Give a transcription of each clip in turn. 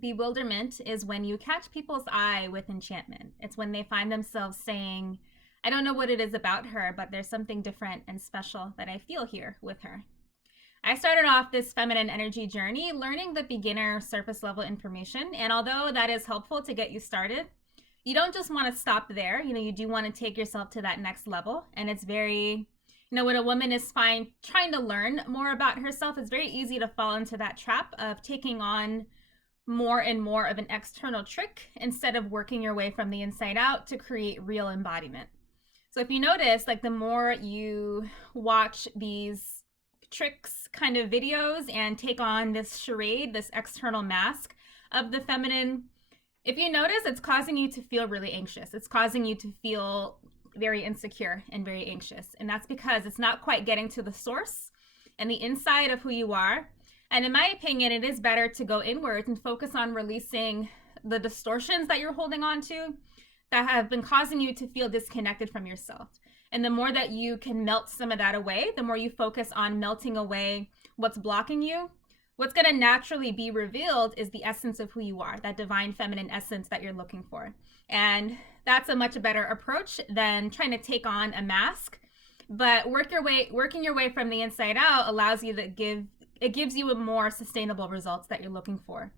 Bewilderment is when you catch people's eye with enchantment. It's when they find themselves saying, I don't know what it is about her, but there's something different and special that I feel here with her. I started off this feminine energy journey learning the beginner surface level information. And although that is helpful to get you started, you don't just want to stop there. You do want to take yourself to that next level. And it's very, when a woman is trying to learn more about herself, it's very easy to fall into that trap of taking on more and more of an external trick instead of working your way from the inside out to create real embodiment. So if you notice, like the more you watch these tricks kind of videos and take on this charade, this external mask of the feminine, if you notice, it's causing you to feel really anxious. It's causing you to feel very insecure and very anxious. And that's because it's not quite getting to the source and the inside of who you are. And in my opinion, it is better to go inwards and focus on releasing the distortions that you're holding on to that have been causing you to feel disconnected from yourself. And the more that you can melt some of that away, the more you focus on melting away what's blocking you, what's going to naturally be revealed is the essence of who you are, that divine feminine essence that you're looking for. And that's a much better approach than trying to take on a mask. But working your way from the inside out allows you to gives you a more sustainable results that you're looking for.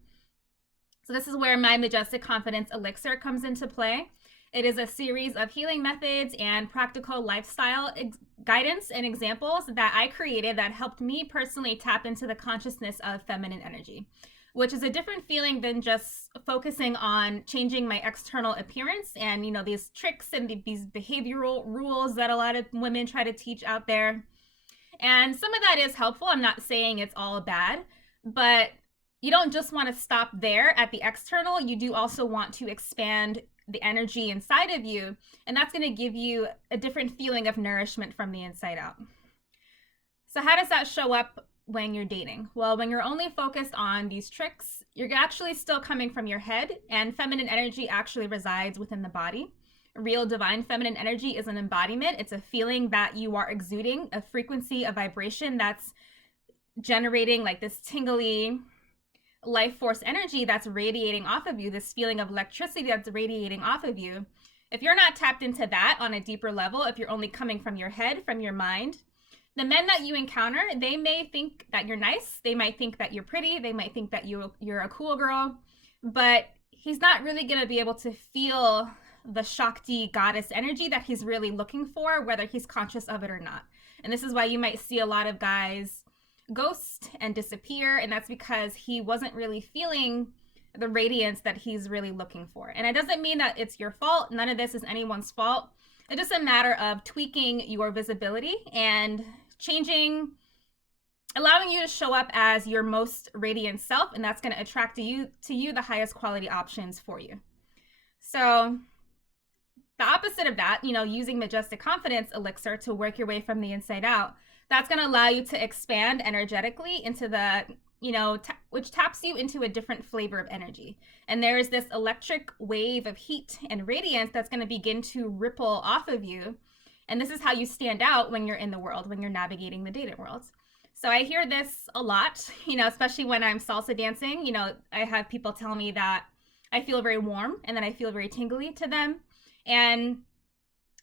So this is where my Majestic Confidence Elixir comes into play. It is a series of healing methods and practical lifestyle guidance and examples that I created that helped me personally tap into the consciousness of feminine energy, which is a different feeling than just focusing on changing my external appearance and, these tricks and these behavioral rules that a lot of women try to teach out there. And some of that is helpful. I'm not saying it's all bad, but you don't just want to stop there at the external. You do also want to expand the energy inside of you, and that's going to give you a different feeling of nourishment from the inside out. So how does that show up when you're dating? Well, when you're only focused on these tricks, you're actually still coming from your head, and feminine energy actually resides within the body. Real divine feminine energy is an embodiment. It's a feeling that you are exuding, a frequency, a vibration that's generating like this tingly life force energy that's radiating off of you, this feeling of electricity that's radiating off of you. If you're not tapped into that on a deeper level, if you're only coming from your head, from your mind, the men that you encounter, they may think that you're nice. They might think that you're pretty. They might think that you're a cool girl, but he's not really going to be able to feel the Shakti goddess energy that he's really looking for, whether he's conscious of it or not. And this is why you might see a lot of guys ghost and disappear, and that's because he wasn't really feeling the radiance that he's really looking for. And it doesn't mean that it's your fault. None of this is anyone's fault. It's just a matter of tweaking your visibility and allowing you to show up as your most radiant self, and that's going to attract to you the highest quality options for you. So the opposite of that, using Majestic Confidence Elixir to work your way from the inside out, that's going to allow you to expand energetically into the, which taps you into a different flavor of energy. And there is this electric wave of heat and radiance that's going to begin to ripple off of you. And this is how you stand out when you're in the world, when you're navigating the dating world. So I hear this a lot, especially when I'm salsa dancing. I have people tell me that I feel very warm and then I feel very tingly to them. And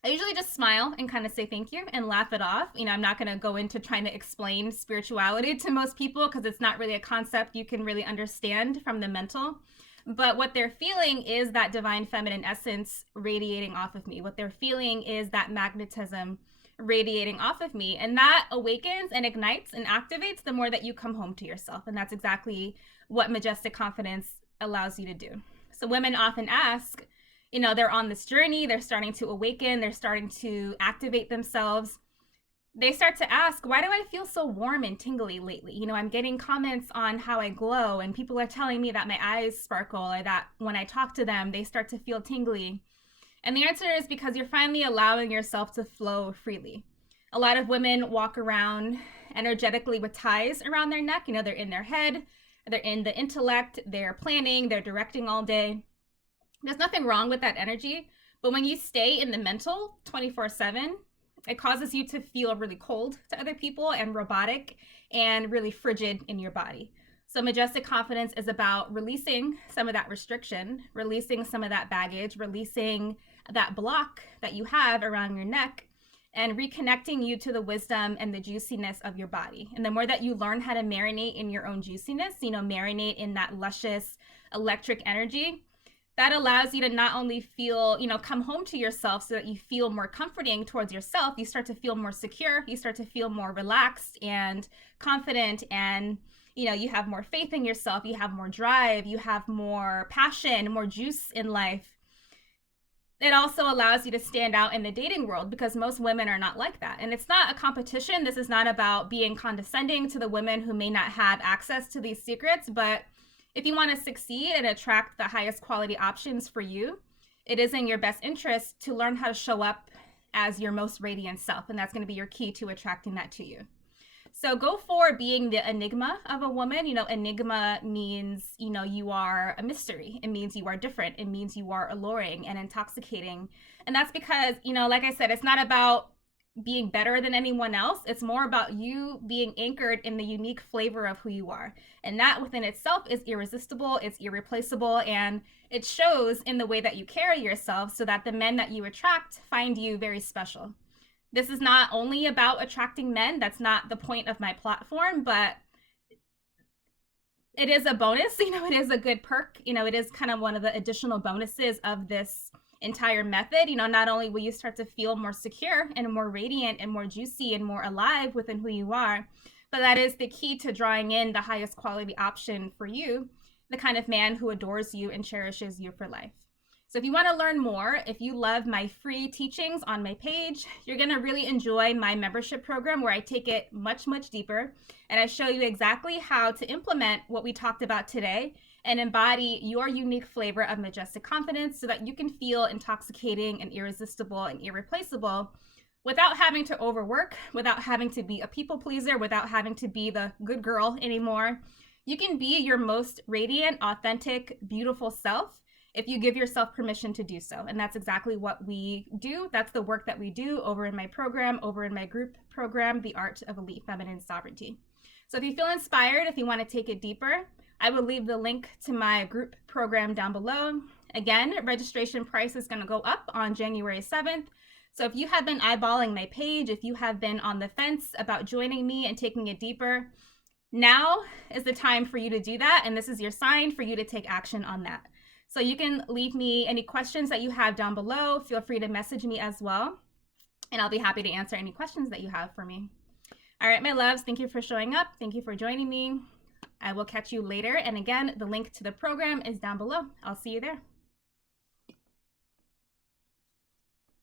I usually just smile and kind of say thank you and laugh it off. I'm not going to go into trying to explain spirituality to most people because it's not really a concept you can really understand from the mental. But what they're feeling is that divine feminine essence radiating off of me. What they're feeling is that magnetism radiating off of me. And that awakens and ignites and activates the more that you come home to yourself. And that's exactly what Majestic Confidence allows you to do. So women often ask, they're on this journey, they're starting to awaken, they're starting to activate themselves. They start to ask, why do I feel so warm and tingly lately? I'm getting comments on how I glow, and people are telling me that my eyes sparkle, or that when I talk to them, they start to feel tingly. And the answer is because you're finally allowing yourself to flow freely. A lot of women walk around energetically with ties around their neck. They're in their head, they're in the intellect, they're planning, they're directing all day. There's nothing wrong with that energy, but when you stay in the mental 24/7, it causes you to feel really cold to other people and robotic and really frigid in your body. So Majestic Confidence is about releasing some of that restriction, releasing some of that baggage, releasing that block that you have around your neck, and reconnecting you to the wisdom and the juiciness of your body. And the more that you learn how to marinate in your own juiciness, marinate in that luscious electric energy, that allows you to not only feel, come home to yourself so that you feel more comforting towards yourself. You start to feel more secure. You start to feel more relaxed and confident, and you have more faith in yourself. You have more drive. You have more passion, more juice in life. It also allows you to stand out in the dating world, because most women are not like that. And it's not a competition. This is not about being condescending to the women who may not have access to these secrets. But if you want to succeed and attract the highest quality options for you, it is in your best interest to learn how to show up as your most radiant self. And that's going to be your key to attracting that to you. So go for being the enigma of a woman. Enigma means, you are a mystery. It means you are different. It means you are alluring and intoxicating. And that's because, like I said, it's not about being better than anyone else. It's more about you being anchored in the unique flavor of who you are. And that within itself is irresistible, it's irreplaceable, and it shows in the way that you carry yourself, so that the men that you attract find you very special. This is not only about attracting men. That's not the point of my platform, but it is a bonus. It is a good perk. It is kind of one of the additional bonuses of this entire method. Not only will you start to feel more secure and more radiant and more juicy and more alive within who you are, but that is the key to drawing in the highest quality option for you, the kind of man who adores you and cherishes you for life. So if you want to learn more, if you love my free teachings on my page, you're going to really enjoy my membership program, where I take it much, much deeper, and I show you exactly how to implement what we talked about today and embody your unique flavor of majestic confidence, so that you can feel intoxicating and irresistible and irreplaceable without having to overwork, without having to be a people pleaser, without having to be the good girl anymore. You can be your most radiant, authentic, beautiful self if you give yourself permission to do so. And that's exactly what we do. That's the work that we do over in my program, over in my group program, The Art of Elite Feminine Sovereignty. So if you feel inspired, if you want to take it deeper, I will leave the link to my group program down below. Again, registration price is going to go up on January 7th. So if you have been eyeballing my page, if you have been on the fence about joining me and taking it deeper, now is the time for you to do that. And this is your sign for you to take action on that. So you can leave me any questions that you have down below. Feel free to message me as well, and I'll be happy to answer any questions that you have for me. All right, my loves, thank you for showing up. Thank you for joining me. I will catch you later. And again, the link to the program is down below. I'll see you there.